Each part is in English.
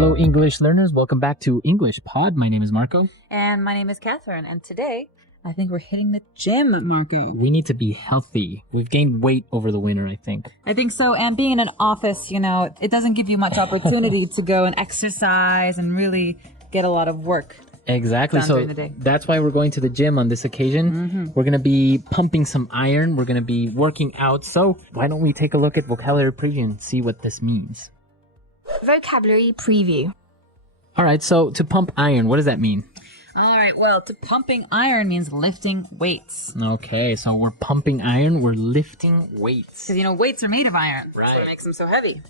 Hello, English learners. Welcome back to English Pod. My name is Marco. And my name is Catherine. And today, I think we're hitting the gym, Marco. We need to be healthy. We've gained weight over the winter, I think. I think so. And being in an office, it doesn't give you much opportunity to go and exercise and really get a lot of work. Exactly. So that's why we're going to the gym on this occasion. Mm-hmm. We're going to be pumping some iron. We're going to be working out. So why don't we take a look at vocabulary preview and see what this means? Vocabulary preview. All right. So to pump iron, what does that mean? All right. Well, pumping iron means lifting weights. Okay. So we're pumping iron. We're lifting weights. Because, weights are made of iron. Right. That's what makes them so heavy.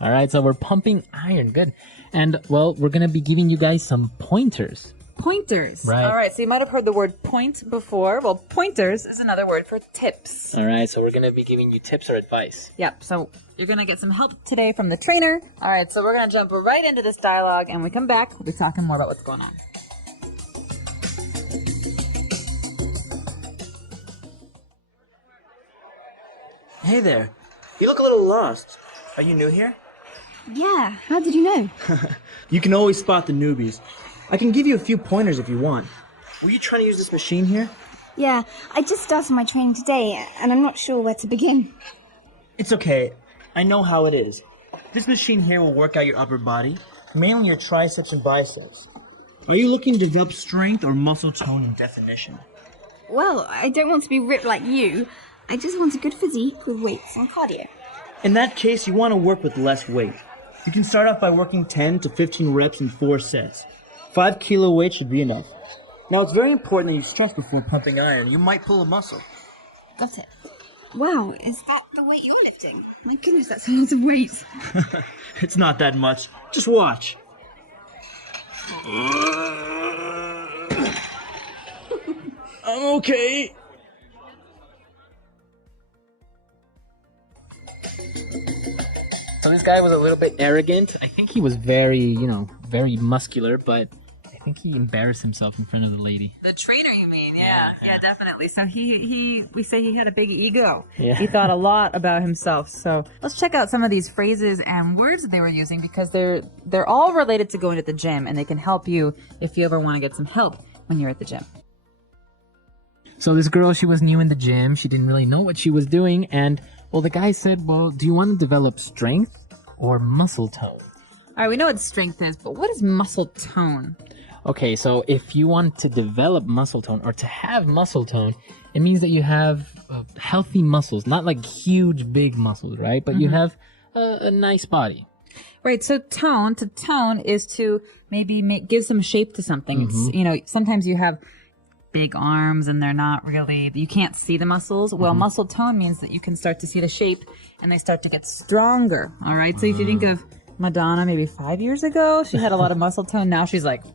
All right. So we're pumping iron. Good. And, well, we're going to be giving you guys some pointers. Pointers. Right. All right. So you might have heard the word point before. Well, pointers is another word for tips. All right. So we're going to be giving you tips or advice. Yep. So you're going to get some help today from the trainer. All right. So we're going to jump right into this dialogue. And when we come back, we'll be talking more about what's going on. Hey there. You look a little lost. Are you new here? Yeah, how did you know? You can always spot the newbies. I can give you a few pointers if you want. Were you trying to use this machine here? Yeah, I just started my training today, and I'm not sure where to begin. It's okay. I know how it is. This machine here will work out your upper body, mainly your triceps and biceps. Are you looking to develop strength or muscle tone and definition? Well, I don't want to be ripped like you. I just want a good physique with weights and cardio. In that case, you want to work with less weight. You can start off by working 10 to 15 reps in 4 sets. 5 kilo weight should be enough. Now, it's very important that you stretch before pumping iron. You might pull a muscle. Got it. Wow, is that the weight you're lifting? My goodness, that's a lot of weight. It's not that much. Just watch. I'm okay. So this guy was a little bit arrogant. I think he was very, very muscular, but I think he embarrassed himself in front of the lady. The trainer, you mean? Yeah, definitely. So we say he had a big ego. Yeah. He thought a lot about himself. So let's check out some of these phrases and words that they were using because they're all related to going to the gym and they can help you if you ever want to get some help when you're at the gym. So this girl, she was new in the gym. She didn't really know what she was doing. And, well, the guy said, well, do you want to develop strength or muscle tone? All right, we know what strength is, but what is muscle tone? Okay, so if you want to develop muscle tone or to have muscle tone, it means that you have healthy muscles, not like huge, big muscles, right? But you have a nice body. Right, so to tone is to maybe give some shape to something. It's, sometimes you have big arms and they're not really, you can't see the muscles. Well, muscle tone means that you can start to see the shape and they start to get stronger. All right. So if you think of Madonna maybe 5 years ago, she had a lot of muscle tone. Now she's like big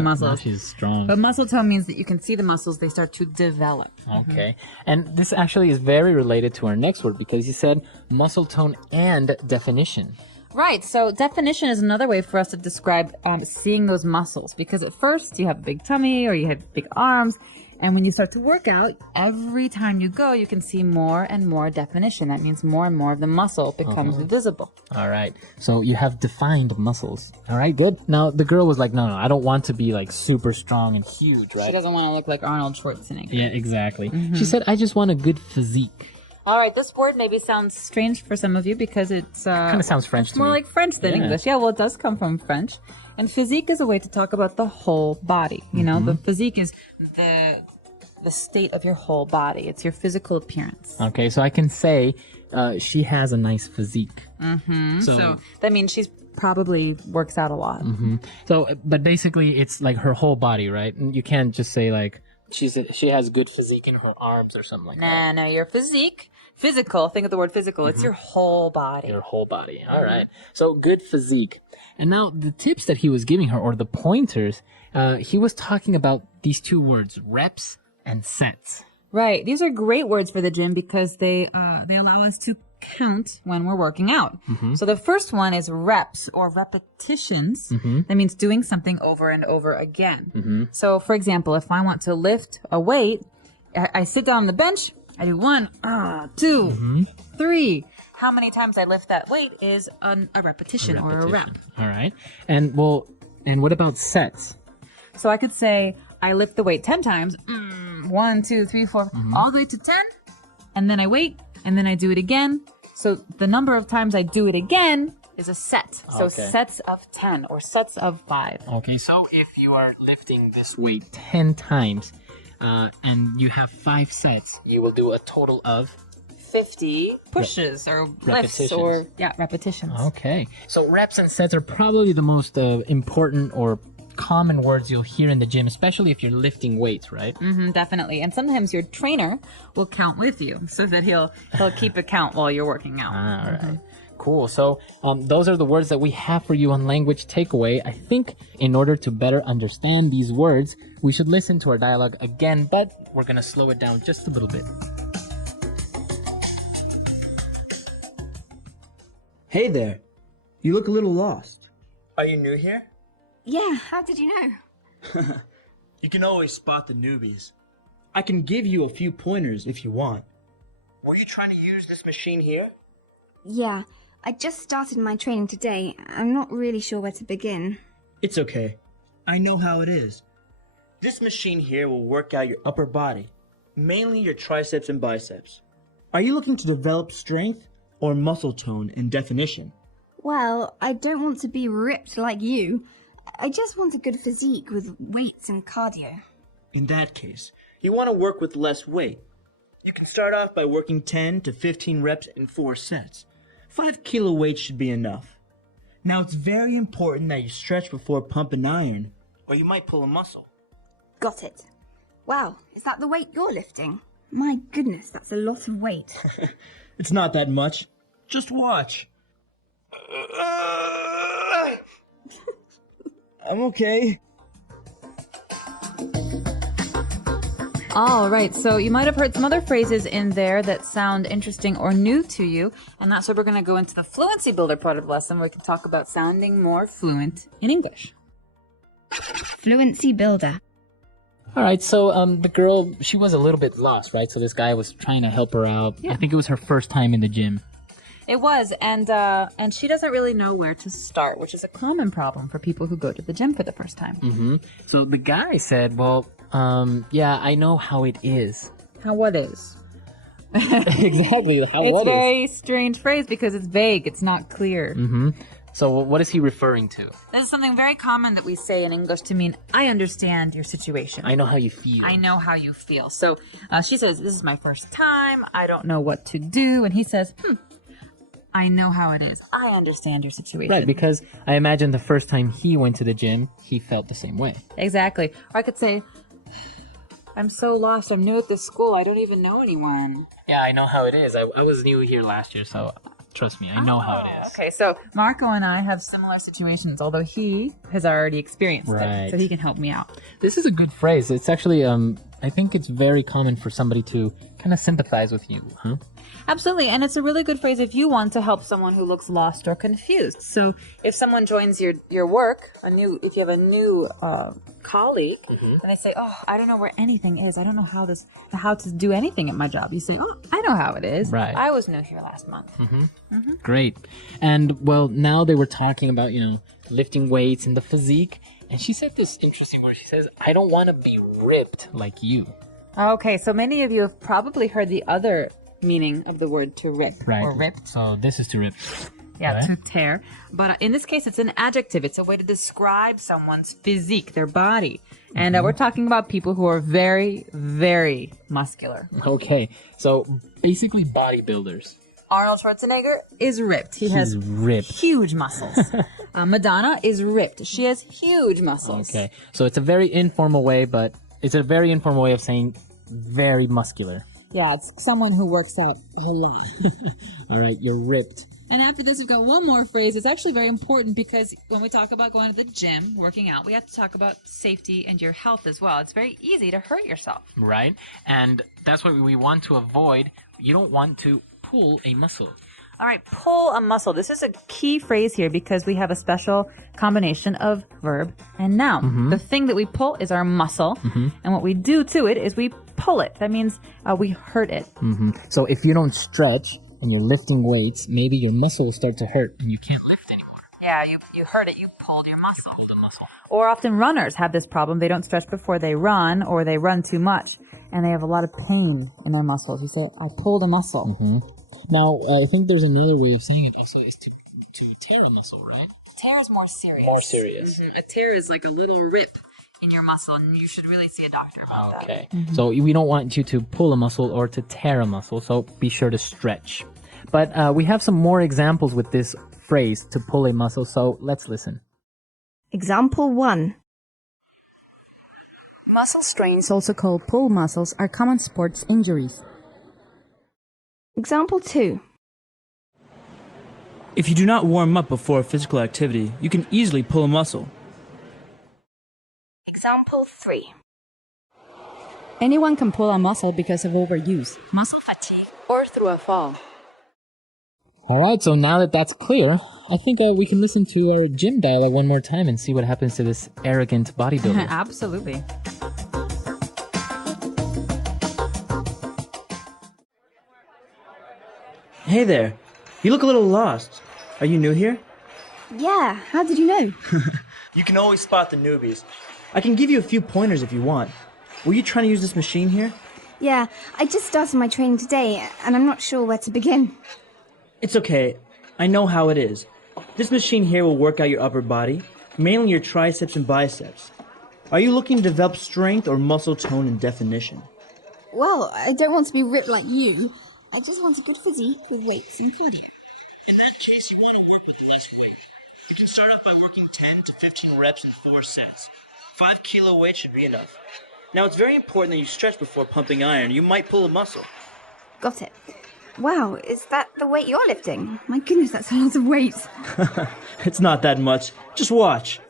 muscles. Now she's strong. But muscle tone means that you can see the muscles, they start to develop. Okay. And this actually is very related to our next word because you said muscle tone and definition. Right, so definition is another way for us to describe seeing those muscles because at first you have a big tummy or you have big arms and when you start to work out, every time you go, you can see more and more definition. That means more and more of the muscle becomes visible. All right, so you have defined muscles. All right, good. Now the girl was like, no, I don't want to be like super strong and huge, right? She doesn't want to look like Arnold Schwarzenegger. Yeah, exactly. She said, I just want a good physique. All right, this word maybe sounds strange for some of you because it's kind of sounds French to me. More like French than English. Yeah, well, it does come from French. And physique is a way to talk about the whole body. The physique is the state of your whole body. It's your physical appearance. Okay, so I can say she has a nice physique. So that means she's probably works out a lot. So, but basically, it's like her whole body, right? You can't just say like she has good physique in her arms or something like that. No, your physique. Physical, think of the word physical. It's your whole body. Your whole body. All right. So good physique. And now the tips that he was giving her, or the pointers, he was talking about these two words, reps and sets. Right. These are great words for the gym because they allow us to count when we're working out. So the first one is reps or repetitions. That means doing something over and over again. So for example, if I want to lift a weight, I sit down on the bench, I do 1, 2, 3, how many times I lift that weight is a repetition or a rep. All right. And what about sets? So I could say I lift the weight 10 times. 1, 2, 3, 4, all the way to 10. And then I wait, and then I do it again. So the number of times I do it again is a set. So sets of 10 or sets of 5. Okay, so if you are lifting this weight 10 times and you have 5 sets, you will do a total of 50 pushes or lifts or repetitions. Okay. So reps and sets are probably the most important or common words you'll hear in the gym, especially if you're lifting weights, right? Definitely. And sometimes your trainer will count with you so that he'll keep a count while you're working out. All right. Cool. So those are the words that we have for you on Language Takeaway. I think in order to better understand these words, we should listen to our dialogue again, but we're going to slow it down just a little bit. Hey there. You look a little lost. Are you new here? Yeah, how did you know? You can always spot the newbies. I can give you a few pointers if you want. Were you trying to use this machine here? Yeah, I just started my training today. I'm not really sure where to begin. It's okay. I know how it is. This machine here will work out your upper body, mainly your triceps and biceps. Are you looking to develop strength or muscle tone and definition? Well, I don't want to be ripped like you. I just want a good physique with weights and cardio. In that case, you want to work with less weight. You can start off by working 10 to 15 reps in 4 sets. 5 kilo weights should be enough. Now it's very important that you stretch before pump and iron, or you might pull a muscle. Got it. Wow, is that the weight you're lifting? My goodness, that's a lot of weight. It's not that much. Just watch. I'm okay. All right, so you might have heard some other phrases in there that sound interesting or new to you, and that's where we're going to go into the fluency builder part of the lesson where we can talk about sounding more fluent in English. Fluency builder. All right, so the girl, she was a little bit lost, right? So this guy was trying to help her out. I think it was her first time in the gym. It was, and she doesn't really know where to start, which is a common problem for people who go to the gym for the first time. So the guy said, well, yeah, I know how it is. How what is? Exactly, how It's what a very strange phrase because it's vague. It's not clear. So what is he referring to? This is something very common that we say in English to mean, I understand your situation. I know how you feel. I know how you feel. So she says, this is my first time. I don't know what to do. And he says, I know how it is. I understand your situation. Right, because I imagine the first time he went to the gym, he felt the same way. Exactly. Or I could say, I'm so lost. I'm new at this school. I don't even know anyone. Yeah, I know how it is. I was new here last year, so trust me, I know how it is. Okay, so Marco and I have similar situations, although he has already experienced it, so he can help me out. This is a good phrase. It's actually, I think it's very common for somebody to kind of sympathize with you, huh? Absolutely, and it's a really good phrase if you want to help someone who looks lost or confused. So if someone joins your work, if you have a new colleague, and they say, oh, I don't know where anything is. I don't know how to do anything at my job. You say, oh, I know how it is. Right. I was new here last month. Great. And, well, now they were talking about, lifting weights and the physique. And she said this interesting word. She says, I don't want to be ripped like you. Okay, so many of you have probably heard the other meaning of the word to rip or ripped. So this is to rip. Yeah, right? to tear. But in this case, it's an adjective. It's a way to describe someone's physique, their body. And we're talking about people who are very, very muscular. Okay, so basically bodybuilders. Arnold Schwarzenegger is ripped. He's ripped. Huge muscles. Madonna is ripped. She has huge muscles. Okay, so it's a very informal way, but it's a very informal way of saying very muscular. Yeah, it's someone who works out a whole lot. All right, you're ripped. And after this, we've got one more phrase. It's actually very important because when we talk about going to the gym, working out, we have to talk about safety and your health as well. It's very easy to hurt yourself. Right, and that's what we want to avoid. You don't want to pull a muscle. All right, pull a muscle. This is a key phrase here because we have a special combination of verb and noun. The thing that we pull is our muscle, and what we do to it is we pull it. That means we hurt it. So if you don't stretch, and you're lifting weights, maybe your muscle will start to hurt and you can't lift anymore. Yeah, you heard it. You pulled your muscle. Pull the muscle. Or often runners have this problem. They don't stretch before they run, or they run too much, and they have a lot of pain in their muscles. You say, I pulled a muscle. Mm-hmm. Now, I think there's another way of saying it also is to tear a muscle, right? Tear is more serious. More serious. A tear is like a little rip in your muscle, and you should really see a doctor about that. Okay. So we don't want you to pull a muscle or to tear a muscle, so be sure to stretch. But we have some more examples with this phrase, to pull a muscle, so let's listen. Example 1. Muscle strains, also called pull muscles, are common sports injuries. Example 2. If you do not warm up before a physical activity, you can easily pull a muscle. Example 3. Anyone can pull a muscle because of overuse, Muscle fatigue. or through a fall. All right, so now that that's clear, I think we can listen to our gym dialogue one more time and see what happens to this arrogant bodybuilder. Absolutely. Hey there. You look a little lost. Are you new here? Yeah, how did you know? You can always spot the newbies. I can give you a few pointers if you want. Were you trying to use this machine here? Yeah, I just started my training today, and I'm not sure where to begin. It's okay. I know how it is. This machine here will work out your upper body, mainly your triceps and biceps. Are you looking to develop strength or muscle tone and definition? Well, I don't want to be ripped like you. I just want a good physique with weights and cardio. In that case, you want to work with less weight. You can start off by working 10 to 15 reps in 4 sets. 5 kilo weight should be enough. Now, it's very important that you stretch before pumping iron. You might pull a muscle. Got it. Wow, is that the weight you're lifting? My goodness, that's a lot of weight. It's not that much. Just watch.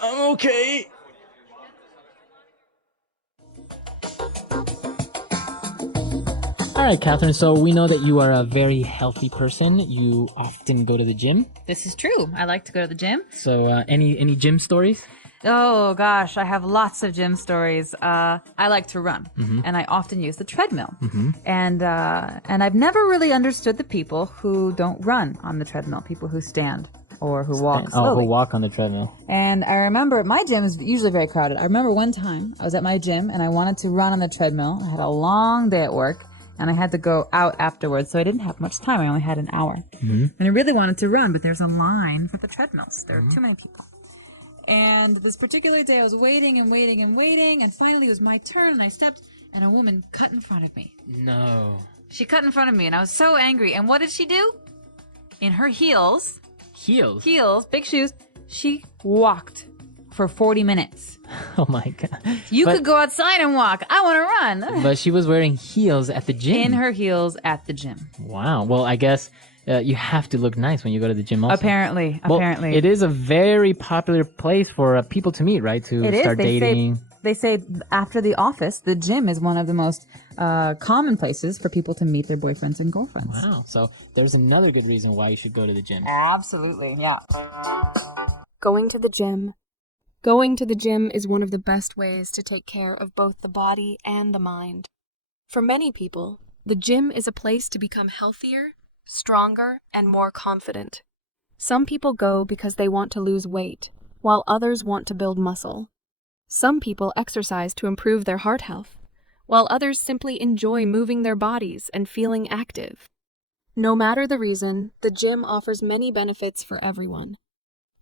I'm okay. All right, Catherine, so we know that you are a very healthy person. You often go to the gym. This is true. I like to go to the gym. So any gym stories? Oh gosh, I have lots of gym stories. I like to run, and I often use the treadmill. And I've never really understood the people who don't run on the treadmill, people who stand or who walk slowly. Who walk on the treadmill. And I remember my gym is usually very crowded. I remember one time I was at my gym and I wanted to run on the treadmill. I had a long day at work and I had to go out afterwards, so I didn't have much time. I only had an hour. And I really wanted to run, but there's a line for the treadmills. There are too many people. And this particular day I was waiting and waiting and waiting, and finally it was my turn, and I stepped, and a woman cut in front of me. No. She cut in front of me, and I was so angry. And what did she do? In her heels, big shoes, she walked for 40 minutes. Oh my God. You could go outside and walk. I want to run. But she was wearing heels at the gym. In her heels at the gym. Wow. Well, I guess you have to look nice when you go to the gym also. Apparently. It is a very popular place for people to meet, right? To start dating. They say after the office, the gym is one of the most common places for people to meet their boyfriends and girlfriends. Wow. So there's another good reason why you should go to the gym. Absolutely, yeah. Going to the gym. Going to the gym is one of the best ways to take care of both the body and the mind. For many people, the gym is a place to become healthier, stronger, and more confident. Some people go because they want to lose weight, while others want to build muscle. Some people exercise to improve their heart health, while others simply enjoy moving their bodies and feeling active. No matter the reason, the gym offers many benefits for everyone.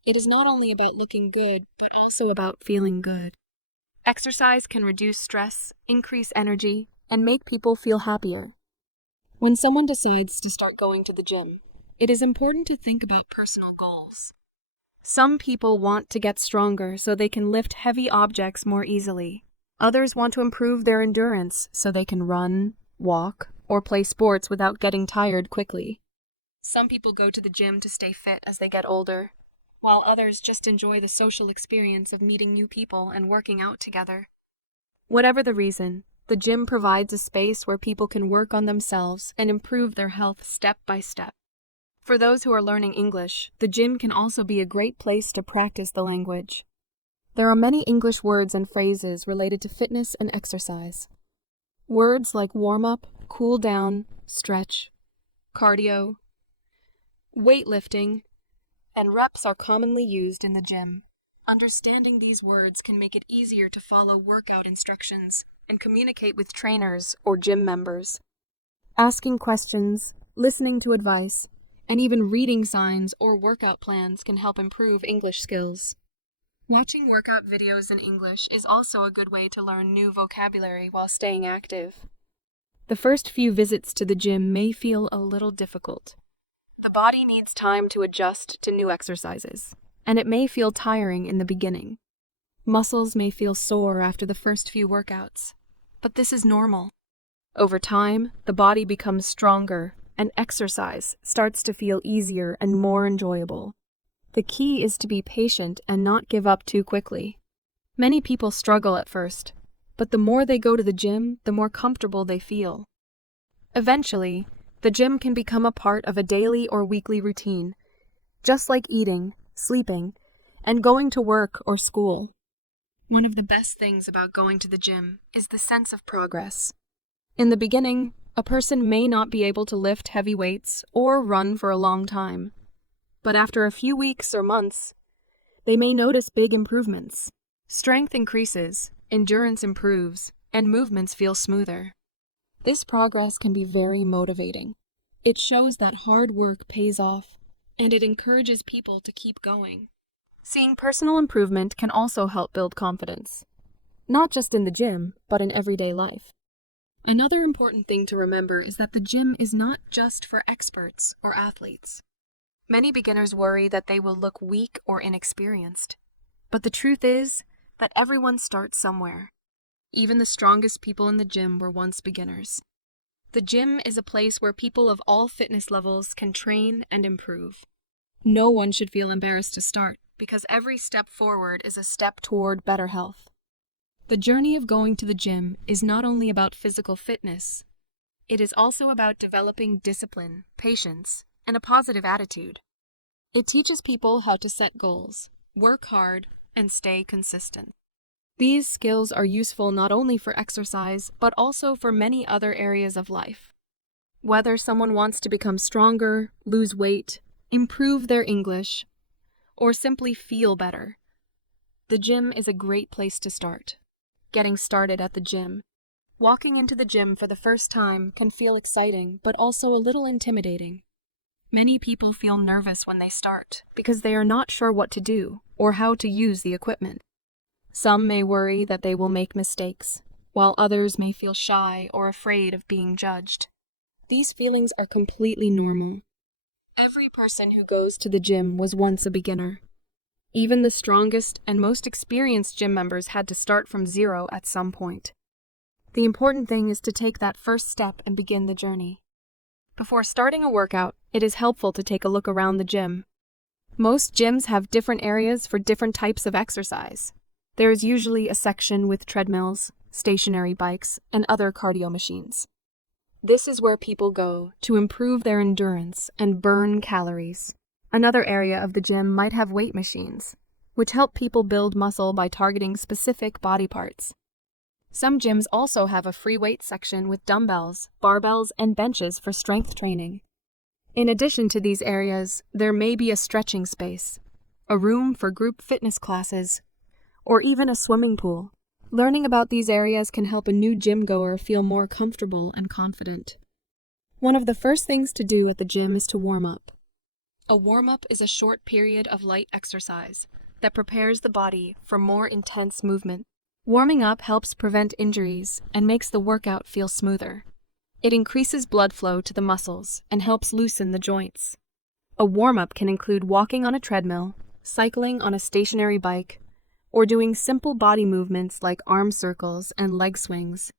It is not only about looking good, but also about feeling good. Exercise can reduce stress, increase energy, and make people feel happier. When someone decides to start going to the gym, it is important to think about personal goals. Some people want to get stronger so they can lift heavy objects more easily. Others want to improve their endurance so they can run, walk, or play sports without getting tired quickly. Some people go to the gym to stay fit as they get older, while others just enjoy the social experience of meeting new people and working out together. Whatever the reason, the gym provides a space where people can work on themselves and improve their health step by step. For those who are learning English, the gym can also be a great place to practice the language. There are many English words and phrases related to fitness and exercise. Words like warm up, cool down, stretch, cardio, weightlifting, and reps are commonly used in the gym. Understanding these words can make it easier to follow workout instructions and communicate with trainers or gym members. Asking questions, listening to advice, and even reading signs or workout plans can help improve English skills. Watching workout videos in English is also a good way to learn new vocabulary while staying active. The first few visits to the gym may feel a little difficult. The body needs time to adjust to new exercises, and it may feel tiring in the beginning. Muscles may feel sore after the first few workouts, but this is normal. Over time, the body becomes stronger, and exercise starts to feel easier and more enjoyable. The key is to be patient and not give up too quickly. Many people struggle at first, but the more they go to the gym, the more comfortable they feel. Eventually, the gym can become a part of a daily or weekly routine, just like eating, sleeping, and going to work or school. One of the best things about going to the gym is the sense of progress. In the beginning, a person may not be able to lift heavy weights or run for a long time. But after a few weeks or months, they may notice big improvements. Strength increases, endurance improves, and movements feel smoother. This progress can be very motivating. It shows that hard work pays off, and it encourages people to keep going. Seeing personal improvement can also help build confidence, not just in the gym, but in everyday life. Another important thing to remember is that the gym is not just for experts or athletes. Many beginners worry that they will look weak or inexperienced. But the truth is that everyone starts somewhere. Even the strongest people in the gym were once beginners. The gym is a place where people of all fitness levels can train and improve. No one should feel embarrassed to start, because every step forward is a step toward better health. The journey of going to the gym is not only about physical fitness, it is also about developing discipline, patience, and a positive attitude. It teaches people how to set goals, work hard, and stay consistent. These skills are useful not only for exercise, but also for many other areas of life. Whether someone wants to become stronger, lose weight, improve their English, or simply feel better, the gym is a great place to start. Getting started at the gym. Walking into the gym for the first time can feel exciting, but also a little intimidating. Many people feel nervous when they start because they are not sure what to do or how to use the equipment. Some may worry that they will make mistakes, while others may feel shy or afraid of being judged. These feelings are completely normal. Every person who goes to the gym was once a beginner. Even the strongest and most experienced gym members had to start from zero at some point. The important thing is to take that first step and begin the journey. Before starting a workout, it is helpful to take a look around the gym. Most gyms have different areas for different types of exercise. There is usually a section with treadmills, stationary bikes, and other cardio machines. This is where people go to improve their endurance and burn calories. Another area of the gym might have weight machines, which help people build muscle by targeting specific body parts. Some gyms also have a free weight section with dumbbells, barbells, and benches for strength training. In addition to these areas, there may be a stretching space, a room for group fitness classes, or even a swimming pool. Learning about these areas can help a new gym goer feel more comfortable and confident. One of the first things to do at the gym is to warm up. A warm-up is a short period of light exercise that prepares the body for more intense movement. Warming up helps prevent injuries and makes the workout feel smoother. It increases blood flow to the muscles and helps loosen the joints. A warm-up can include walking on a treadmill, cycling on a stationary bike, or doing simple body movements like arm circles and leg swings.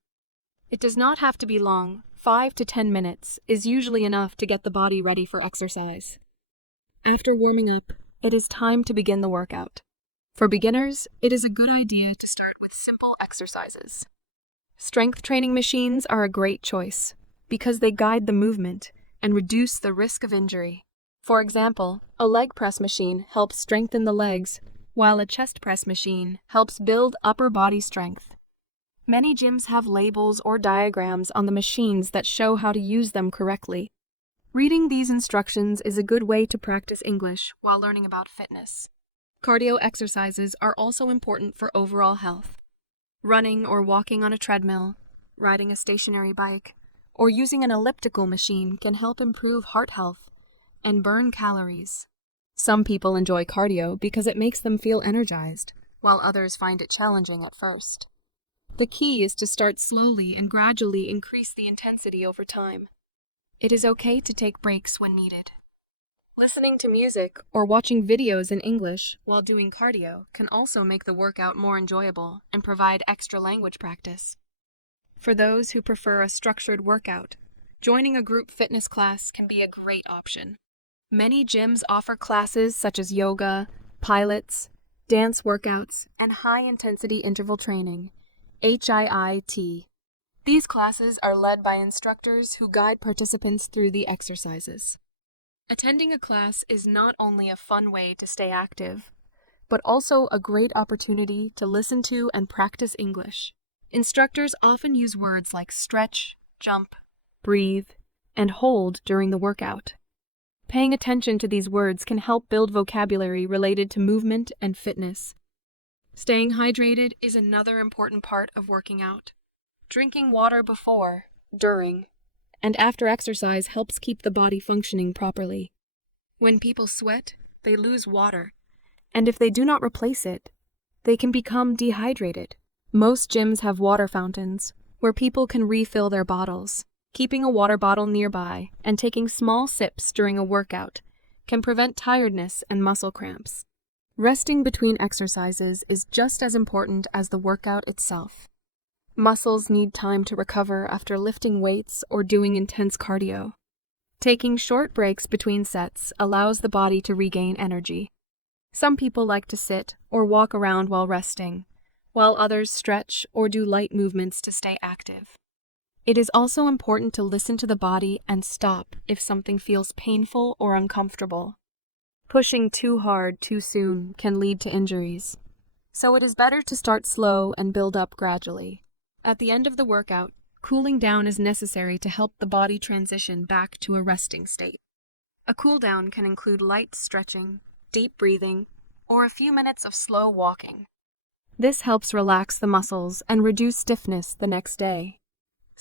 It does not have to be long. 5 to 10 minutes is usually enough to get the body ready for exercise. After warming up, it is time to begin the workout. For beginners, it is a good idea to start with simple exercises. Strength training machines are a great choice because they guide the movement and reduce the risk of injury. For example, a leg press machine helps strengthen the legs, while a chest press machine helps build upper body strength. Many gyms have labels or diagrams on the machines that show how to use them correctly. Reading these instructions is a good way to practice English while learning about fitness. Cardio exercises are also important for overall health. Running or walking on a treadmill, riding a stationary bike, or using an elliptical machine can help improve heart health and burn calories. Some people enjoy cardio because it makes them feel energized, while others find it challenging at first. The key is to start slowly and gradually increase the intensity over time. It is okay to take breaks when needed. Listening to music or watching videos in English while doing cardio can also make the workout more enjoyable and provide extra language practice. For those who prefer a structured workout, joining a group fitness class can be a great option. Many gyms offer classes such as yoga, pilates, dance workouts, and high-intensity interval training, HIIT. These classes are led by instructors who guide participants through the exercises. Attending a class is not only a fun way to stay active, but also a great opportunity to listen to and practice English. Instructors often use words like stretch, jump, breathe, and hold during the workout. Paying attention to these words can help build vocabulary related to movement and fitness. Staying hydrated is another important part of working out. Drinking water before, during, and after exercise helps keep the body functioning properly. When people sweat, they lose water, and if they do not replace it, they can become dehydrated. Most gyms have water fountains where people can refill their bottles. Keeping a water bottle nearby and taking small sips during a workout can prevent tiredness and muscle cramps. Resting between exercises is just as important as the workout itself. Muscles need time to recover after lifting weights or doing intense cardio. Taking short breaks between sets allows the body to regain energy. Some people like to sit or walk around while resting, while others stretch or do light movements to stay active. It is also important to listen to the body and stop if something feels painful or uncomfortable. Pushing too hard too soon can lead to injuries, so it is better to start slow and build up gradually. At the end of the workout, cooling down is necessary to help the body transition back to a resting state. A cool down can include light stretching, deep breathing, or a few minutes of slow walking. This helps relax the muscles and reduce stiffness the next day.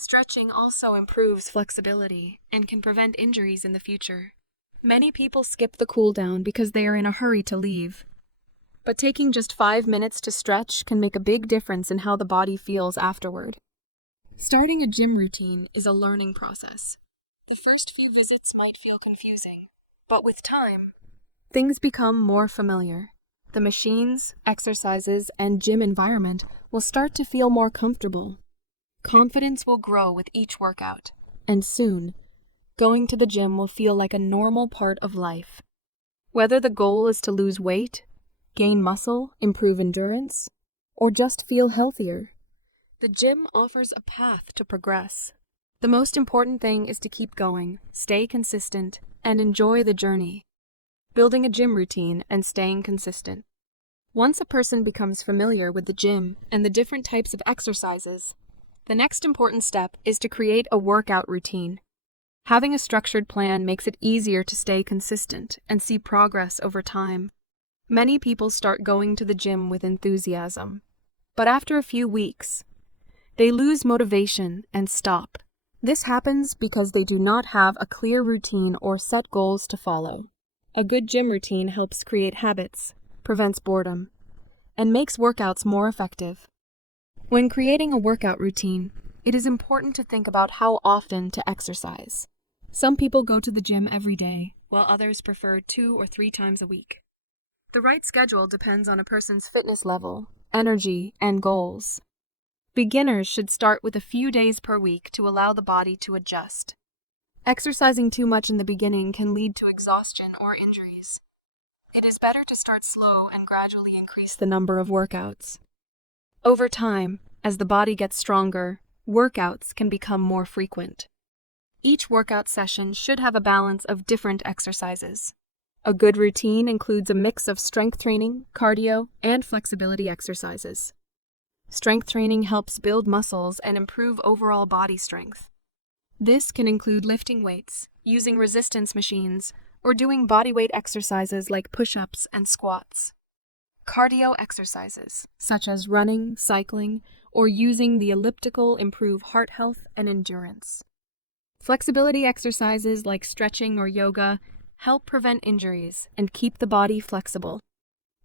Stretching also improves flexibility and can prevent injuries in the future. Many people skip the cool down because they are in a hurry to leave. But taking just 5 minutes to stretch can make a big difference in how the body feels afterward. Starting a gym routine is a learning process. The first few visits might feel confusing, but with time, things become more familiar. The machines, exercises, and gym environment will start to feel more comfortable. Confidence will grow with each workout, and soon, going to the gym will feel like a normal part of life. Whether the goal is to lose weight, gain muscle, improve endurance, or just feel healthier, the gym offers a path to progress. The most important thing is to keep going, stay consistent, and enjoy the journey. Building a gym routine and staying consistent. Once a person becomes familiar with the gym and the different types of exercises, the next important step is to create a workout routine. Having a structured plan makes it easier to stay consistent and see progress over time. Many people start going to the gym with enthusiasm, but after a few weeks, they lose motivation and stop. This happens because they do not have a clear routine or set goals to follow. A good gym routine helps create habits, prevents boredom, and makes workouts more effective. When creating a workout routine, it is important to think about how often to exercise. Some people go to the gym every day, while others prefer 2 or 3 times a week. The right schedule depends on a person's fitness level, energy, and goals. Beginners should start with a few days per week to allow the body to adjust. Exercising too much in the beginning can lead to exhaustion or injuries. It is better to start slow and gradually increase the number of workouts. Over time, as the body gets stronger, workouts can become more frequent. Each workout session should have a balance of different exercises. A good routine includes a mix of strength training, cardio, and flexibility exercises. Strength training helps build muscles and improve overall body strength. This can include lifting weights, using resistance machines, or doing bodyweight exercises like push-ups and squats. Cardio exercises, such as running, cycling, or using the elliptical, improve heart health and endurance. Flexibility exercises like stretching or yoga help prevent injuries and keep the body flexible.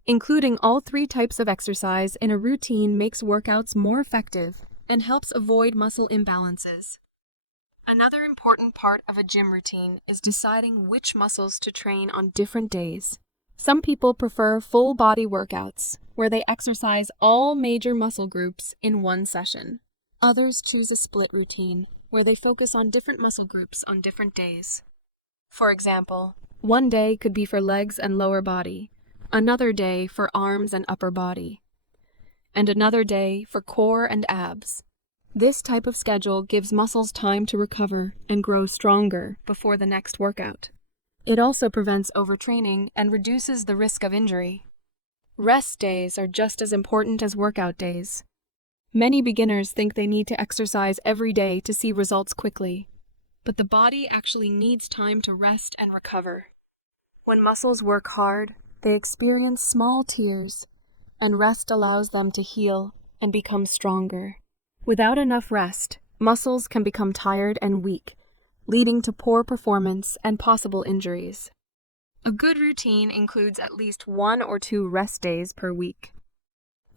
Including all three types of exercise in a routine makes workouts more effective and helps avoid muscle imbalances. Another important part of a gym routine is deciding which muscles to train on different days. Some people prefer full body workouts, where they exercise all major muscle groups in one session. Others choose a split routine, where they focus on different muscle groups on different days. For example, one day could be for legs and lower body, another day for arms and upper body, and another day for core and abs. This type of schedule gives muscles time to recover and grow stronger before the next workout. It also prevents overtraining and reduces the risk of injury. Rest days are just as important as workout days. Many beginners think they need to exercise every day to see results quickly, but the body actually needs time to rest and recover. When muscles work hard, they experience small tears, and rest allows them to heal and become stronger. Without enough rest, muscles can become tired and weak, leading to poor performance and possible injuries. A good routine includes at least 1 or 2 rest days per week.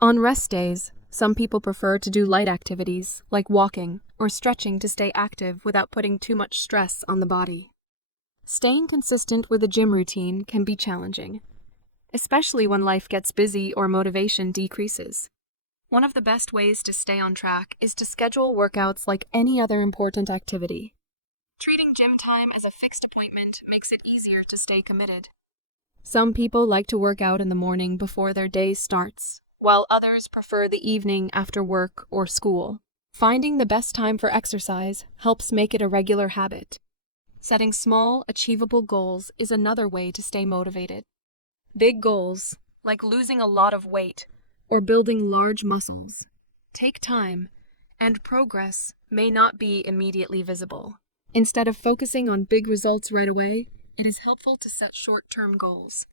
On rest days, some people prefer to do light activities like walking or stretching to stay active without putting too much stress on the body. Staying consistent with a gym routine can be challenging, especially when life gets busy or motivation decreases. One of the best ways to stay on track is to schedule workouts like any other important activity. Treating gym time as a fixed appointment makes it easier to stay committed. Some people like to work out in the morning before their day starts, while others prefer the evening after work or school. Finding the best time for exercise helps make it a regular habit. Setting small, achievable goals is another way to stay motivated. Big goals, like losing a lot of weight or building large muscles, take time, and progress may not be immediately visible. Instead of focusing on big results right away, it is helpful to set short-term goals.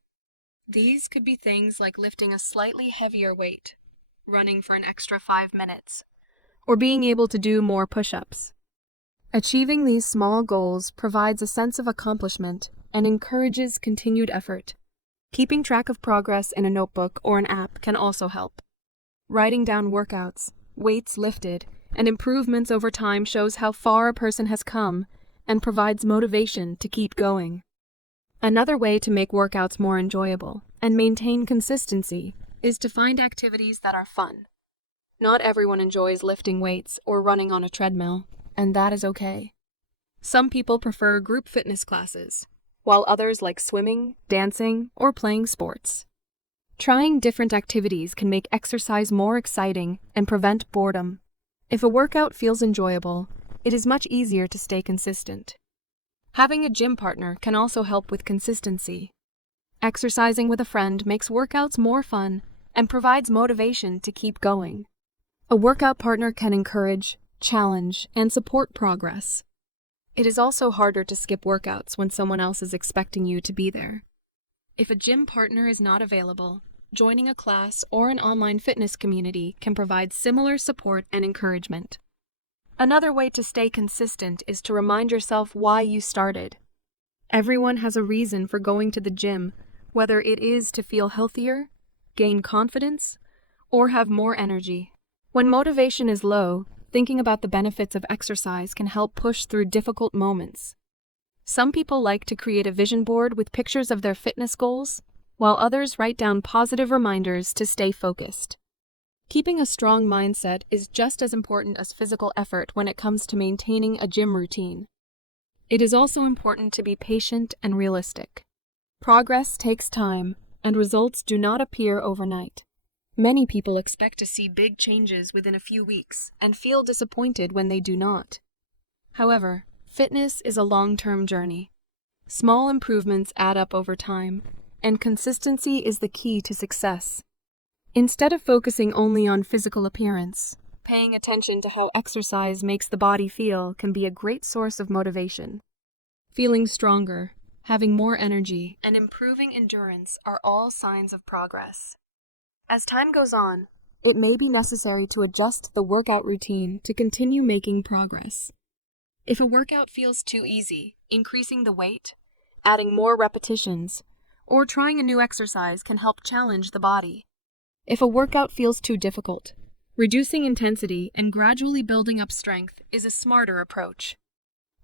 These could be things like lifting a slightly heavier weight, running for an extra 5 minutes, or being able to do more push-ups. Achieving these small goals provides a sense of accomplishment and encourages continued effort. Keeping track of progress in a notebook or an app can also help. Writing down workouts, weights lifted, and improvements over time shows how far a person has come and provides motivation to keep going. Another way to make workouts more enjoyable and maintain consistency is to find activities that are fun. Not everyone enjoys lifting weights or running on a treadmill, and that is okay. Some people prefer group fitness classes, while others like swimming, dancing, or playing sports. Trying different activities can make exercise more exciting and prevent boredom. If a workout feels enjoyable, it is much easier to stay consistent. Having a gym partner can also help with consistency. Exercising with a friend makes workouts more fun and provides motivation to keep going. A workout partner can encourage, challenge, and support progress. It is also harder to skip workouts when someone else is expecting you to be there. If a gym partner is not available, joining a class or an online fitness community can provide similar support and encouragement. Another way to stay consistent is to remind yourself why you started. Everyone has a reason for going to the gym, whether it is to feel healthier, gain confidence, or have more energy. When motivation is low, thinking about the benefits of exercise can help push through difficult moments. Some people like to create a vision board with pictures of their fitness goals, while others write down positive reminders to stay focused. Keeping a strong mindset is just as important as physical effort when it comes to maintaining a gym routine. It is also important to be patient and realistic. Progress takes time, and results do not appear overnight. Many people expect to see big changes within a few weeks and feel disappointed when they do not. However, fitness is a long-term journey. Small improvements add up over time, and consistency is the key to success. Instead of focusing only on physical appearance, paying attention to how exercise makes the body feel can be a great source of motivation. Feeling stronger, having more energy, and improving endurance are all signs of progress. As time goes on, it may be necessary to adjust the workout routine to continue making progress. If a workout feels too easy, increasing the weight, adding more repetitions, or trying a new exercise can help challenge the body. If a workout feels too difficult, reducing intensity and gradually building up strength is a smarter approach.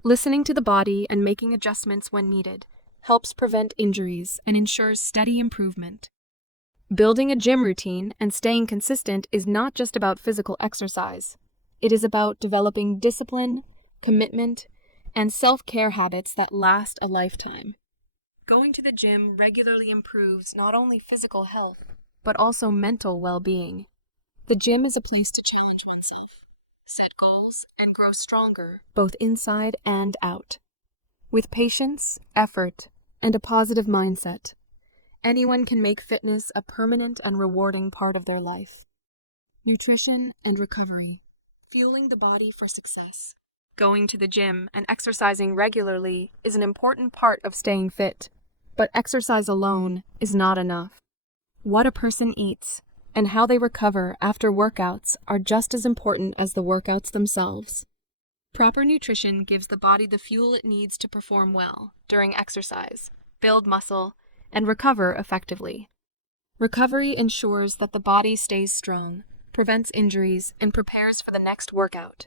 Listening to the body and making adjustments when needed helps prevent injuries and ensures steady improvement. Building a gym routine and staying consistent is not just about physical exercise. It is about developing discipline, commitment, and self-care habits that last a lifetime. Going to the gym regularly improves not only physical health, but also mental well-being. The gym is a place to challenge oneself, set goals, and grow stronger, both inside and out. With patience, effort, and a positive mindset, anyone can make fitness a permanent and rewarding part of their life. Nutrition and recovery, fueling the body for success. Going to the gym and exercising regularly is an important part of staying fit, but exercise alone is not enough. What a person eats and how they recover after workouts are just as important as the workouts themselves. Proper nutrition gives the body the fuel it needs to perform well during exercise, build muscle, and recover effectively. Recovery ensures that the body stays strong, prevents injuries, and prepares for the next workout.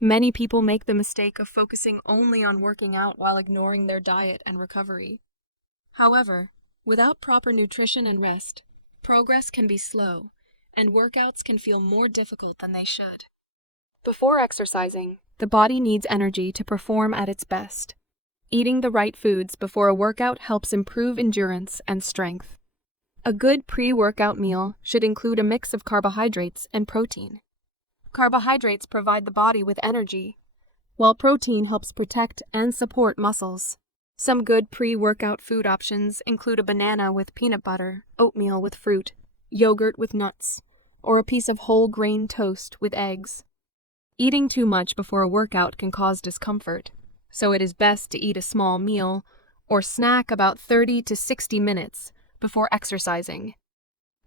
Many people make the mistake of focusing only on working out while ignoring their diet and recovery. However, without proper nutrition and rest, progress can be slow, and workouts can feel more difficult than they should. Before exercising, the body needs energy to perform at its best. Eating the right foods before a workout helps improve endurance and strength. A good pre-workout meal should include a mix of carbohydrates and protein. Carbohydrates provide the body with energy, while protein helps protect and support muscles. Some good pre-workout food options include a banana with peanut butter, oatmeal with fruit, yogurt with nuts, or a piece of whole grain toast with eggs. Eating too much before a workout can cause discomfort, so it is best to eat a small meal or snack about 30 to 60 minutes before exercising.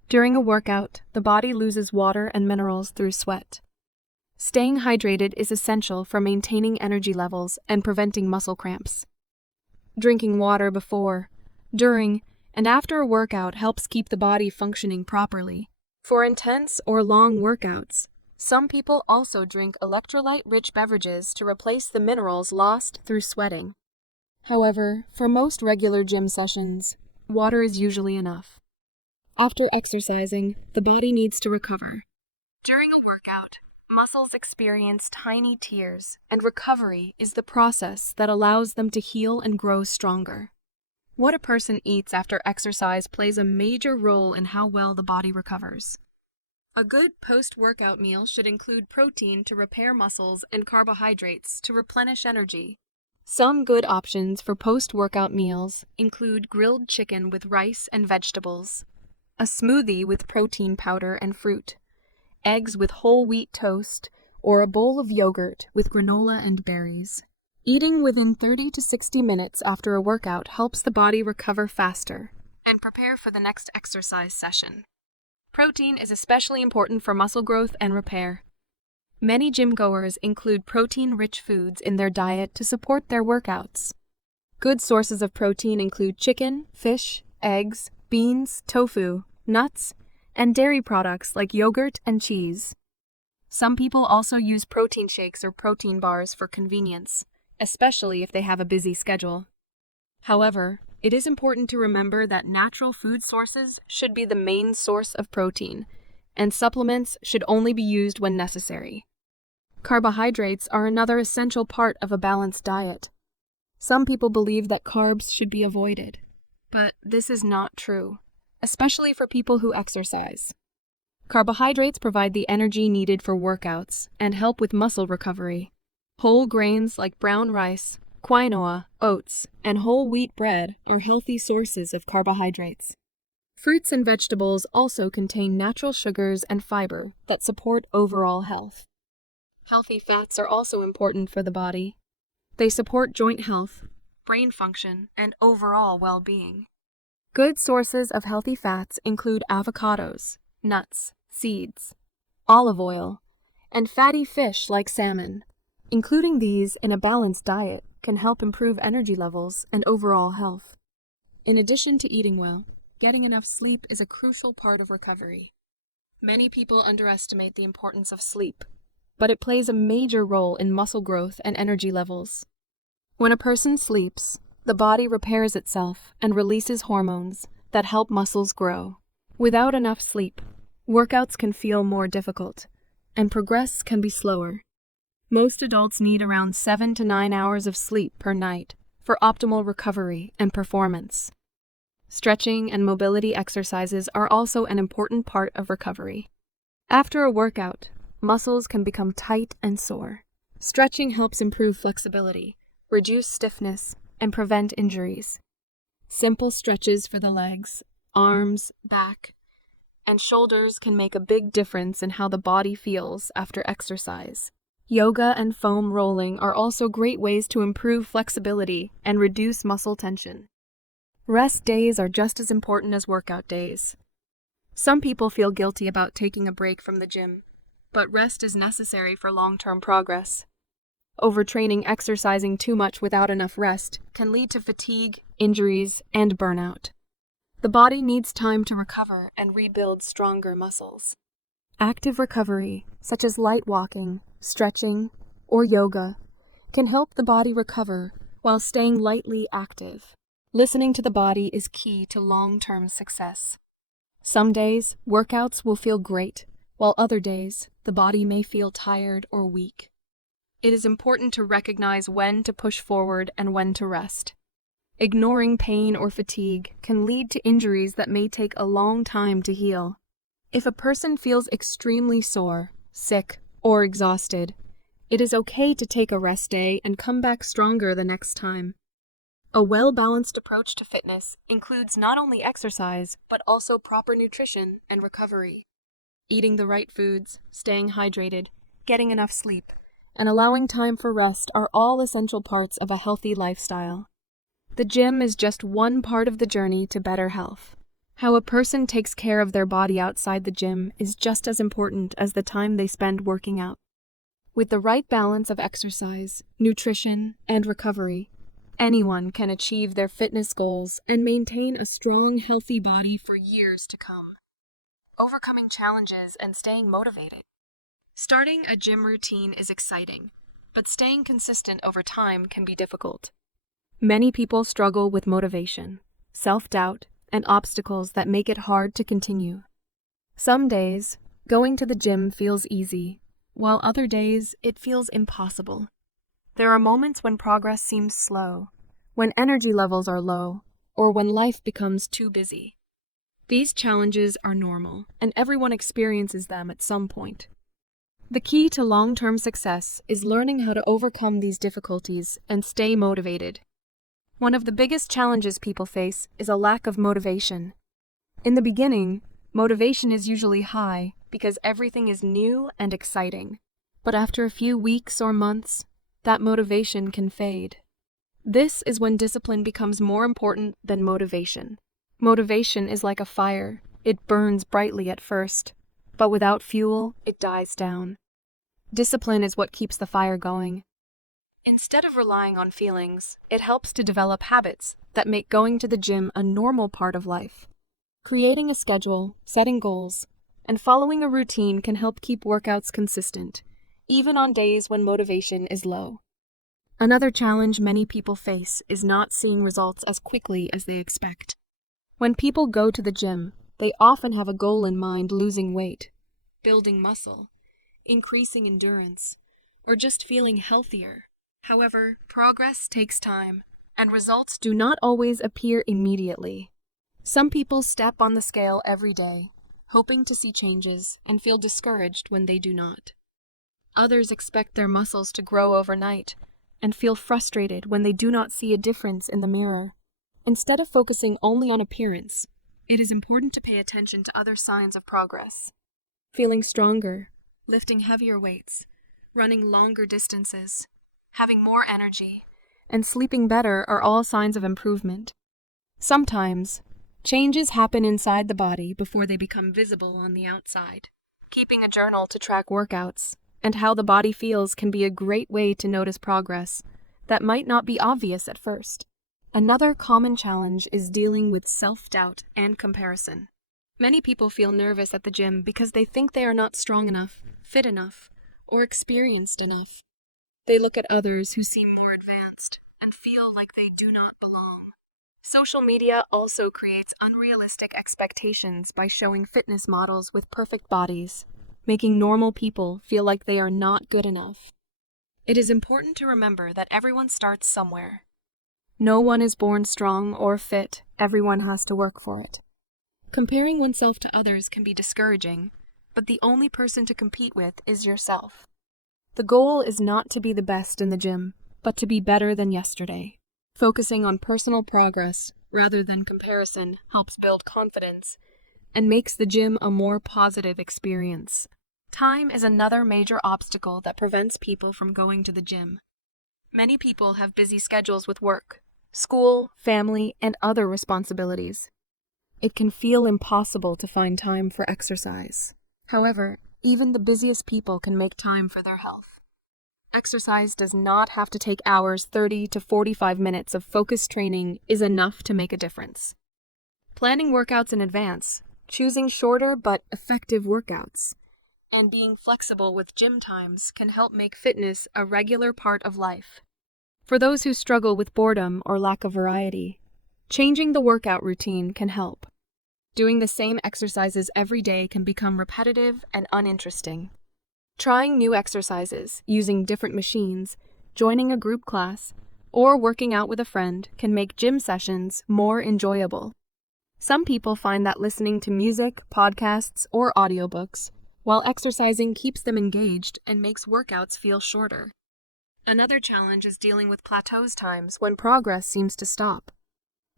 During a workout, the body loses water and minerals through sweat. Staying hydrated is essential for maintaining energy levels and preventing muscle cramps. Drinking water before, during, and after a workout helps keep the body functioning properly. For intense or long workouts, some people also drink electrolyte-rich beverages to replace the minerals lost through sweating. However, for most regular gym sessions, water is usually enough. After exercising, the body needs to recover. During a workout, muscles experience tiny tears, and recovery is the process that allows them to heal and grow stronger. What a person eats after exercise plays a major role in how well the body recovers. A good post-workout meal should include protein to repair muscles and carbohydrates to replenish energy. Some good options for post-workout meals include grilled chicken with rice and vegetables, a smoothie with protein powder and fruit, eggs with whole wheat toast, or a bowl of yogurt with granola and berries. Eating within 30 to 60 minutes after a workout helps the body recover faster and prepare for the next exercise session. Protein is especially important for muscle growth and repair. Many gym goers include protein-rich foods in their diet to support their workouts. Good sources of protein include chicken, fish, eggs, beans, tofu, nuts, and dairy products like yogurt and cheese. Some people also use protein shakes or protein bars for convenience, especially if they have a busy schedule. However, it is important to remember that natural food sources should be the main source of protein, and supplements should only be used when necessary. Carbohydrates are another essential part of a balanced diet. Some people believe that carbs should be avoided, but this is not true, especially for people who exercise. Carbohydrates provide the energy needed for workouts and help with muscle recovery. Whole grains like brown rice, Quinoa, oats, and whole wheat bread are healthy sources of carbohydrates. Fruits and vegetables also contain natural sugars and fiber that support overall health. Healthy fats are also important for the body. They support joint health, brain function, and overall well-being. Good sources of healthy fats include avocados, nuts, seeds, olive oil, and fatty fish like salmon. Including these in a balanced diet can help improve energy levels and overall health. In addition to eating well, getting enough sleep is a crucial part of recovery. Many people underestimate the importance of sleep, but it plays a major role in muscle growth and energy levels. When a person sleeps, the body repairs itself and releases hormones that help muscles grow. Without enough sleep, workouts can feel more difficult, and progress can be slower. Most adults need around 7 to 9 hours of sleep per night for optimal recovery and performance. Stretching and mobility exercises are also an important part of recovery. After a workout, muscles can become tight and sore. Stretching helps improve flexibility, reduce stiffness, and prevent injuries. Simple stretches for the legs, arms, back, and shoulders can make a big difference in how the body feels after exercise. Yoga and foam rolling are also great ways to improve flexibility and reduce muscle tension. Rest days are just as important as workout days. Some people feel guilty about taking a break from the gym, but rest is necessary for long-term progress. Overtraining, exercising too much without enough rest can lead to fatigue, injuries, and burnout. The body needs time to recover and rebuild stronger muscles. Active recovery, such as light walking, stretching, or yoga, can help the body recover while staying lightly active. Listening to the body is key to long-term success. Some days, workouts will feel great, while other days, the body may feel tired or weak. It is important to recognize when to push forward and when to rest. Ignoring pain or fatigue can lead to injuries that may take a long time to heal. If a person feels extremely sore, sick, or exhausted, it is okay to take a rest day and come back stronger the next time. A well-balanced approach to fitness includes not only exercise, but also proper nutrition and recovery. Eating the right foods, staying hydrated, getting enough sleep, and allowing time for rest are all essential parts of a healthy lifestyle. The gym is just one part of the journey to better health. How a person takes care of their body outside the gym is just as important as the time they spend working out. With the right balance of exercise, nutrition, and recovery, anyone can achieve their fitness goals and maintain a strong, healthy body for years to come. Overcoming challenges and staying motivated. Starting a gym routine is exciting, but staying consistent over time can be difficult. Many people struggle with motivation, self-doubt, and obstacles that make it hard to continue. Some days, going to the gym feels easy, while other days it feels impossible. There are moments when progress seems slow, when energy levels are low, or when life becomes too busy. These challenges are normal, and everyone experiences them at some point. The key to long-term success is learning how to overcome these difficulties and stay motivated. One of the biggest challenges people face is a lack of motivation. In the beginning, motivation is usually high because everything is new and exciting. But after a few weeks or months, that motivation can fade. This is when discipline becomes more important than motivation. Motivation is like a fire. It burns brightly at first, but without fuel, it dies down. Discipline is what keeps the fire going. Instead of relying on feelings, it helps to develop habits that make going to the gym a normal part of life. Creating a schedule, setting goals, and following a routine can help keep workouts consistent, even on days when motivation is low. Another challenge many people face is not seeing results as quickly as they expect. When people go to the gym, they often have a goal in mind: losing weight, building muscle, increasing endurance, or just feeling healthier. However, progress takes time, and results do not always appear immediately. Some people step on the scale every day, hoping to see changes, and feel discouraged when they do not. Others expect their muscles to grow overnight, and feel frustrated when they do not see a difference in the mirror. Instead of focusing only on appearance, it is important to pay attention to other signs of progress. Feeling stronger, lifting heavier weights, running longer distances, having more energy, and sleeping better are all signs of improvement. Sometimes, changes happen inside the body before they become visible on the outside. Keeping a journal to track workouts and how the body feels can be a great way to notice progress that might not be obvious at first. Another common challenge is dealing with self-doubt and comparison. Many people feel nervous at the gym because they think they are not strong enough, fit enough, or experienced enough. They look at others who seem more advanced and feel like they do not belong. Social media also creates unrealistic expectations by showing fitness models with perfect bodies, making normal people feel like they are not good enough. It is important to remember that everyone starts somewhere. No one is born strong or fit, everyone has to work for it. Comparing oneself to others can be discouraging, but the only person to compete with is yourself. The goal is not to be the best in the gym, but to be better than yesterday. Focusing on personal progress rather than comparison helps build confidence and makes the gym a more positive experience. Time is another major obstacle that prevents people from going to the gym. Many people have busy schedules with work, school, family, and other responsibilities. It can feel impossible to find time for exercise. However, even the busiest people can make time for their health. Exercise does not have to take hours. 30 to 45 minutes of focused training is enough to make a difference. Planning workouts in advance, choosing shorter but effective workouts, and being flexible with gym times can help make fitness a regular part of life. For those who struggle with boredom or lack of variety, changing the workout routine can help. Doing the same exercises every day can become repetitive and uninteresting. Trying new exercises, using different machines, joining a group class, or working out with a friend can make gym sessions more enjoyable. Some people find that listening to music, podcasts, or audiobooks while exercising keeps them engaged and makes workouts feel shorter. Another challenge is dealing with plateaus times when progress seems to stop.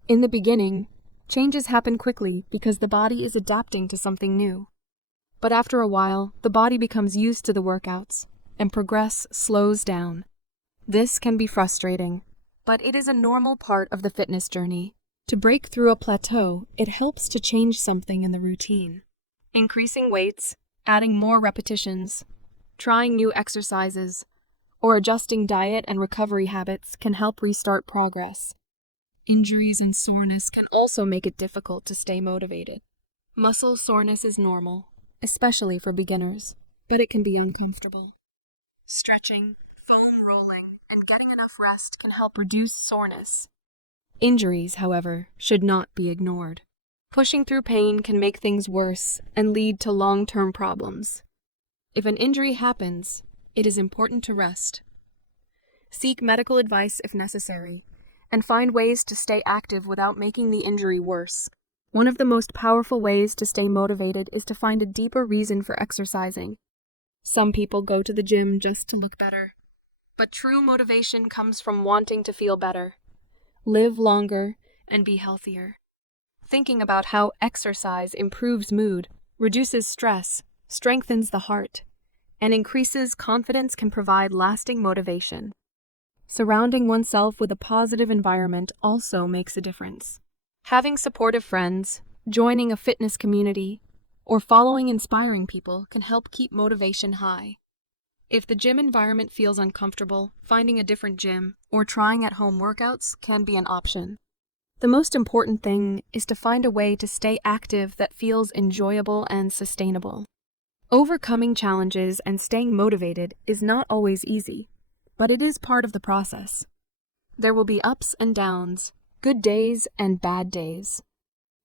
In the beginning, changes happen quickly because the body is adapting to something new. But after a while, the body becomes used to the workouts, and progress slows down. This can be frustrating, but it is a normal part of the fitness journey. To break through a plateau, it helps to change something in the routine. Increasing weights, adding more repetitions, trying new exercises, or adjusting diet and recovery habits can help restart progress. Injuries and soreness can also make it difficult to stay motivated. Muscle soreness is normal, especially for beginners, but it can be uncomfortable. Stretching, foam rolling, and getting enough rest can help reduce soreness. Injuries, however, should not be ignored. Pushing through pain can make things worse and lead to long-term problems. If an injury happens, it is important to rest. Seek medical advice if necessary, and find ways to stay active without making the injury worse. One of the most powerful ways to stay motivated is to find a deeper reason for exercising. Some people go to the gym just to look better, but true motivation comes from wanting to feel better, live longer, and be healthier. Thinking about how exercise improves mood, reduces stress, strengthens the heart, and increases confidence can provide lasting motivation. Surrounding oneself with a positive environment also makes a difference. Having supportive friends, joining a fitness community, or following inspiring people can help keep motivation high. If the gym environment feels uncomfortable, finding a different gym or trying at-home workouts can be an option. The most important thing is to find a way to stay active that feels enjoyable and sustainable. Overcoming challenges and staying motivated is not always easy, but it is part of the process. There will be ups and downs, good days and bad days.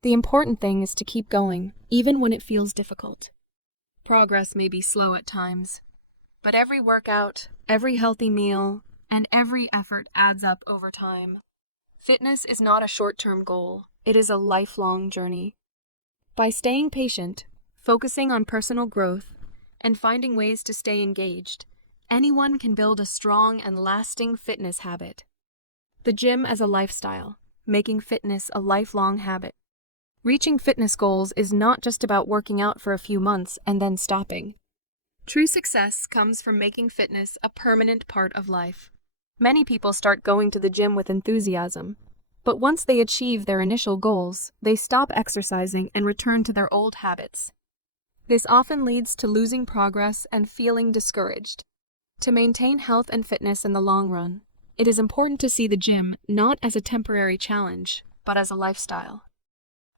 The important thing is to keep going, even when it feels difficult. Progress may be slow at times, but every workout, every healthy meal, and every effort adds up over time. Fitness is not a short-term goal, it is a lifelong journey. By staying patient, focusing on personal growth, and finding ways to stay engaged, anyone can build a strong and lasting fitness habit. The gym as a lifestyle, making fitness a lifelong habit. Reaching fitness goals is not just about working out for a few months and then stopping. True success comes from making fitness a permanent part of life. Many people start going to the gym with enthusiasm, but once they achieve their initial goals, they stop exercising and return to their old habits. This often leads to losing progress and feeling discouraged. To maintain health and fitness in the long run, it is important to see the gym not as a temporary challenge, but as a lifestyle.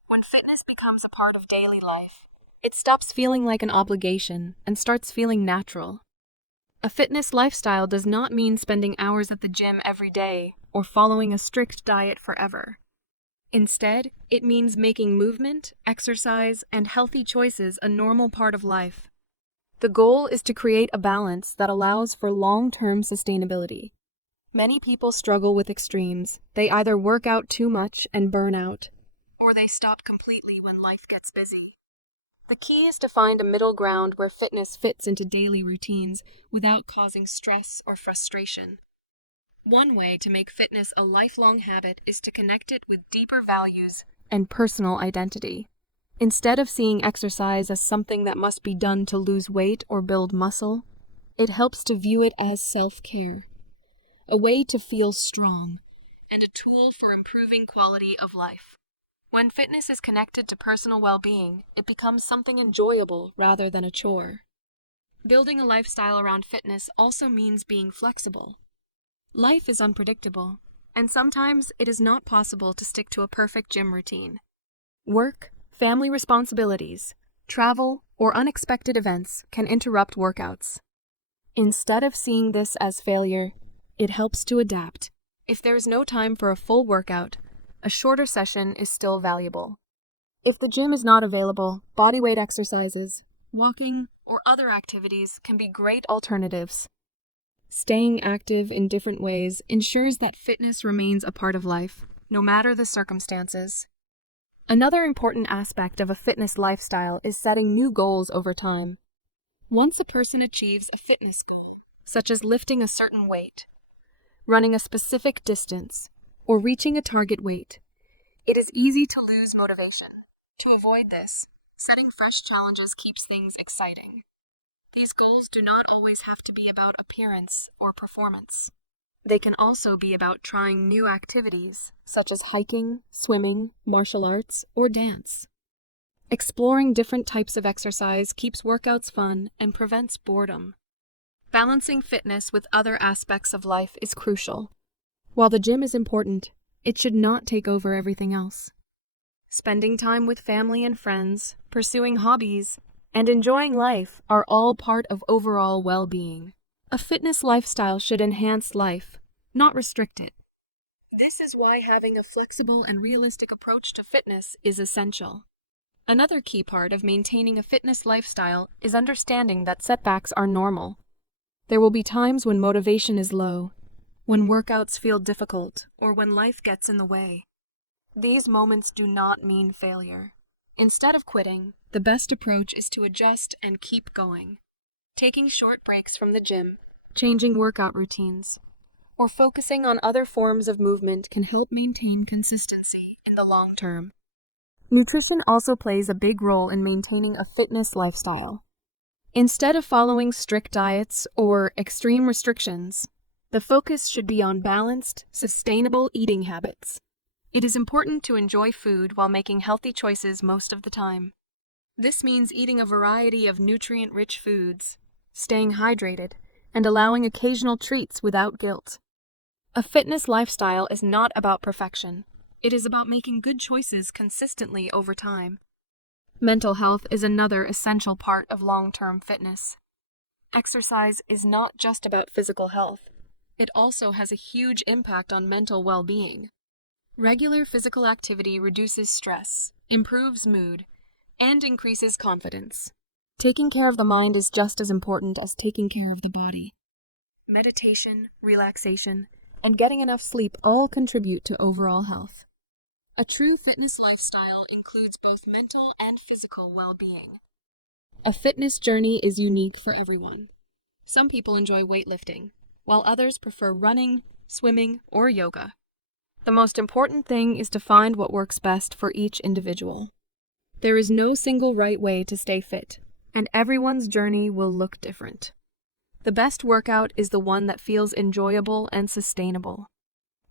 When fitness becomes a part of daily life, it stops feeling like an obligation and starts feeling natural. A fitness lifestyle does not mean spending hours at the gym every day or following a strict diet forever. Instead, it means making movement, exercise, and healthy choices a normal part of life. The goal is to create a balance that allows for long-term sustainability. Many people struggle with extremes. They either work out too much and burn out, or they stop completely when life gets busy. The key is to find a middle ground where fitness fits into daily routines without causing stress or frustration. One way to make fitness a lifelong habit is to connect it with deeper values and personal identity. Instead of seeing exercise as something that must be done to lose weight or build muscle, it helps to view it as self-care, a way to feel strong, and a tool for improving quality of life. When fitness is connected to personal well-being, it becomes something enjoyable rather than a chore. Building a lifestyle around fitness also means being flexible. Life is unpredictable, and sometimes it is not possible to stick to a perfect gym routine. Work, family responsibilities, travel, or unexpected events can interrupt workouts. Instead of seeing this as failure, it helps to adapt. If there is no time for a full workout, a shorter session is still valuable. If the gym is not available, bodyweight exercises, walking, or other activities can be great alternatives. Staying active in different ways ensures that fitness remains a part of life, no matter the circumstances. Another important aspect of a fitness lifestyle is setting new goals over time. Once a person achieves a fitness goal, such as lifting a certain weight, running a specific distance, or reaching a target weight, it is easy to lose motivation. To avoid this, setting fresh challenges keeps things exciting. These goals do not always have to be about appearance or performance. They can also be about trying new activities, such as hiking, swimming, martial arts, or dance. Exploring different types of exercise keeps workouts fun and prevents boredom. Balancing fitness with other aspects of life is crucial. While the gym is important, it should not take over everything else. Spending time with family and friends, pursuing hobbies, and enjoying life are all part of overall well-being. A fitness lifestyle should enhance life, not restrict it. This is why having a flexible and realistic approach to fitness is essential. Another key part of maintaining a fitness lifestyle is understanding that setbacks are normal. There will be times when motivation is low, when workouts feel difficult, or when life gets in the way. These moments do not mean failure. Instead of quitting, the best approach is to adjust and keep going. Taking short breaks from the gym, changing workout routines, or focusing on other forms of movement can help maintain consistency in the long term. Nutrition also plays a big role in maintaining a fitness lifestyle. Instead of following strict diets or extreme restrictions, the focus should be on balanced, sustainable eating habits. It is important to enjoy food while making healthy choices most of the time. This means eating a variety of nutrient-rich foods, staying hydrated, and allowing occasional treats without guilt. A fitness lifestyle is not about perfection. It is about making good choices consistently over time. Mental health is another essential part of long-term fitness. Exercise is not just about physical health. It also has a huge impact on mental well-being. Regular physical activity reduces stress, improves mood, and increases confidence. Taking care of the mind is just as important as taking care of the body. Meditation, relaxation, and getting enough sleep all contribute to overall health. A true fitness lifestyle includes both mental and physical well-being. A fitness journey is unique for everyone. Some people enjoy weightlifting, while others prefer running, swimming, or yoga. The most important thing is to find what works best for each individual. There is no single right way to stay fit, and everyone's journey will look different. The best workout is the one that feels enjoyable and sustainable.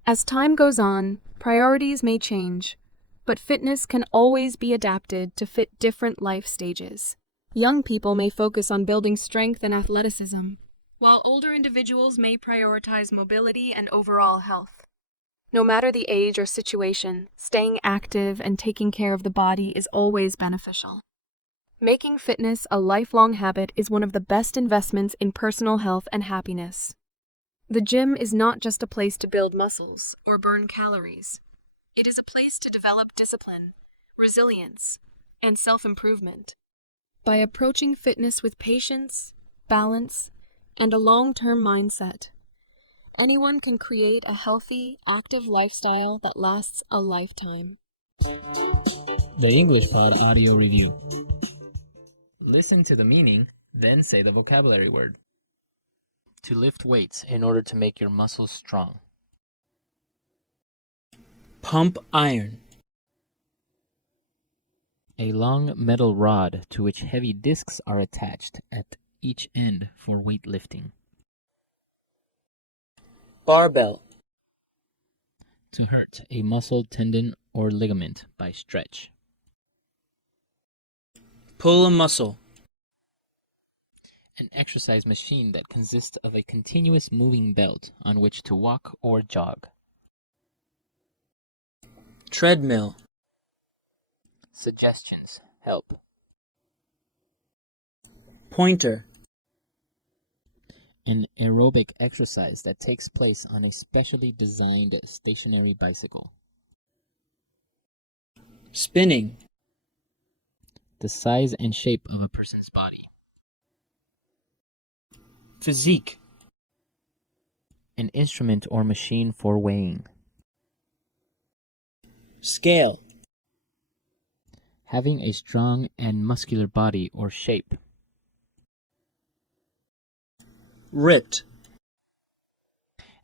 As time goes on, priorities may change, but fitness can always be adapted to fit different life stages. Young people may focus on building strength and athleticism, while older individuals may prioritize mobility and overall health. No matter the age or situation, staying active and taking care of the body is always beneficial. Making fitness a lifelong habit is one of the best investments in personal health and happiness. The gym is not just a place to build muscles or burn calories. It is a place to develop discipline, resilience, and self-improvement. By approaching fitness with patience, balance, and a long-term mindset, anyone can create a healthy, active lifestyle that lasts a lifetime. The English Pod Audio Review. Listen to the meaning, then say the vocabulary word. To lift weights in order to make your muscles strong. Pump iron. A long metal rod to which heavy discs are attached at each end for weightlifting. Barbell. To hurt a muscle, tendon, or ligament by stretch. Pull a muscle. An exercise machine that consists of a continuous moving belt on which to walk or jog. Treadmill. Suggestions. Help. Pointer. An aerobic exercise that takes place on a specially designed stationary bicycle. Spinning. The size and shape of a person's body. Physique. An instrument or machine for weighing. Scale. Having a strong and muscular body or shape. Ripped.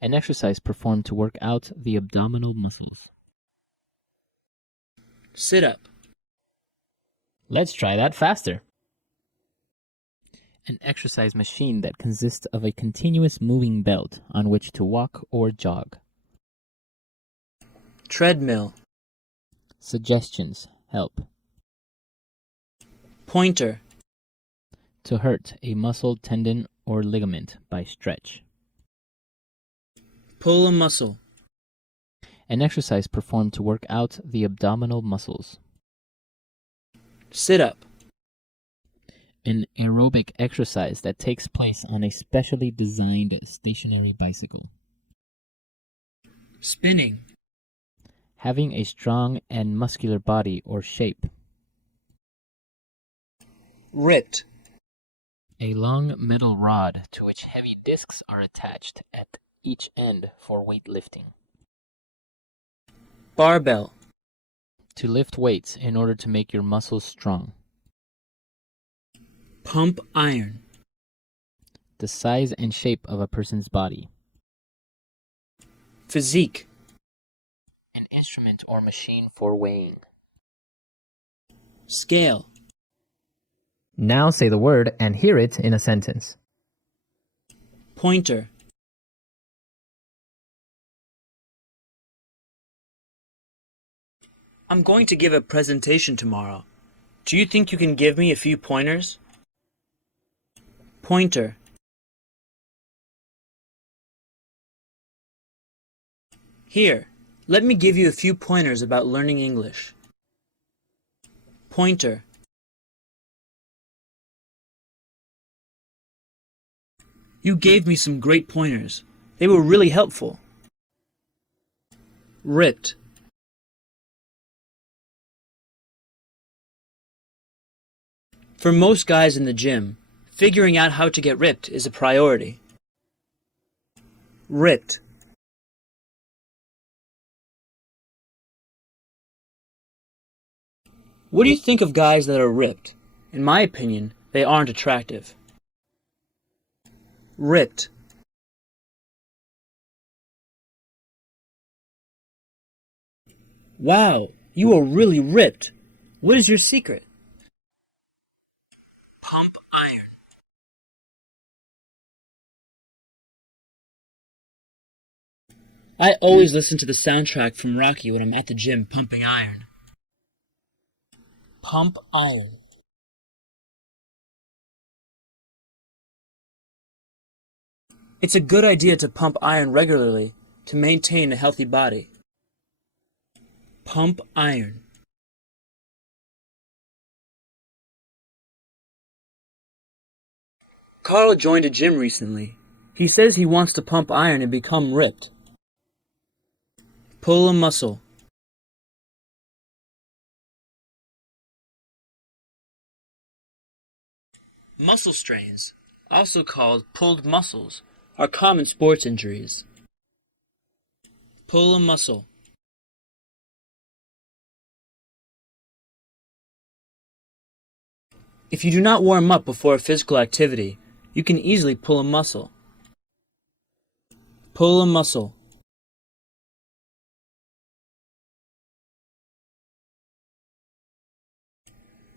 An exercise performed to work out the abdominal muscles. Sit up. Let's try that faster. An exercise machine that consists of a continuous moving belt on which to walk or jog. Treadmill. Suggestions. Help. Pointer. To hurt a muscle, tendon, or ligament by stretch. Pull a muscle. An exercise performed to work out the abdominal muscles. Sit up. An aerobic exercise that takes place on a specially designed stationary bicycle. Spinning. Having a strong and muscular body or shape. Ripped. A long metal rod to which heavy discs are attached at each end for weightlifting. Barbell. To lift weights in order to make your muscles strong. Pump iron. The size and shape of a person's body. Physique. An instrument or machine for weighing. Scale. Now say the word and hear it in a sentence. Pointer. I'm going to give a presentation tomorrow. Do you think you can give me a few pointers? Pointer. Here, let me give you a few pointers about learning English. Pointer. You gave me some great pointers. They were really helpful. Ripped. For most guys in the gym, figuring out how to get ripped is a priority. Ripped. What do you think of guys that are ripped? In my opinion, they aren't attractive. Ripped. Wow, you are really ripped. What is your secret? Pump iron. I always listen to the soundtrack from Rocky when I'm at the gym pumping iron. Pump iron. It's a good idea to pump iron regularly to maintain a healthy body. Pump iron. Carl joined a gym recently. He says he wants to pump iron and become ripped. Pull a muscle. Muscle strains, also called pulled muscles, are common sports injuries. Pull a muscle. If you do not warm up before a physical activity, you can easily pull a muscle. Pull a muscle.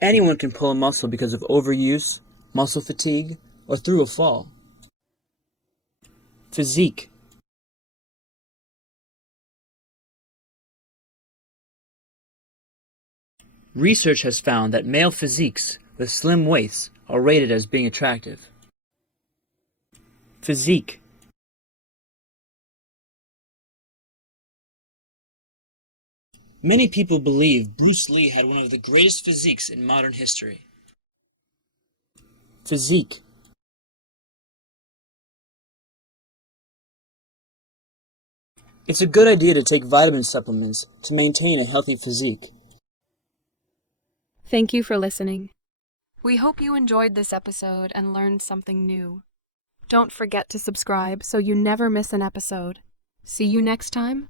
Anyone can pull a muscle because of overuse, muscle fatigue, or through a fall. Physique. Research has found that male physiques with slim waists are rated as being attractive. Physique. Many people believe Bruce Lee had one of the greatest physiques in modern history. Physique. It's a good idea to take vitamin supplements to maintain a healthy physique. Thank you for listening. We hope you enjoyed this episode and learned something new. Don't forget to subscribe so you never miss an episode. See you next time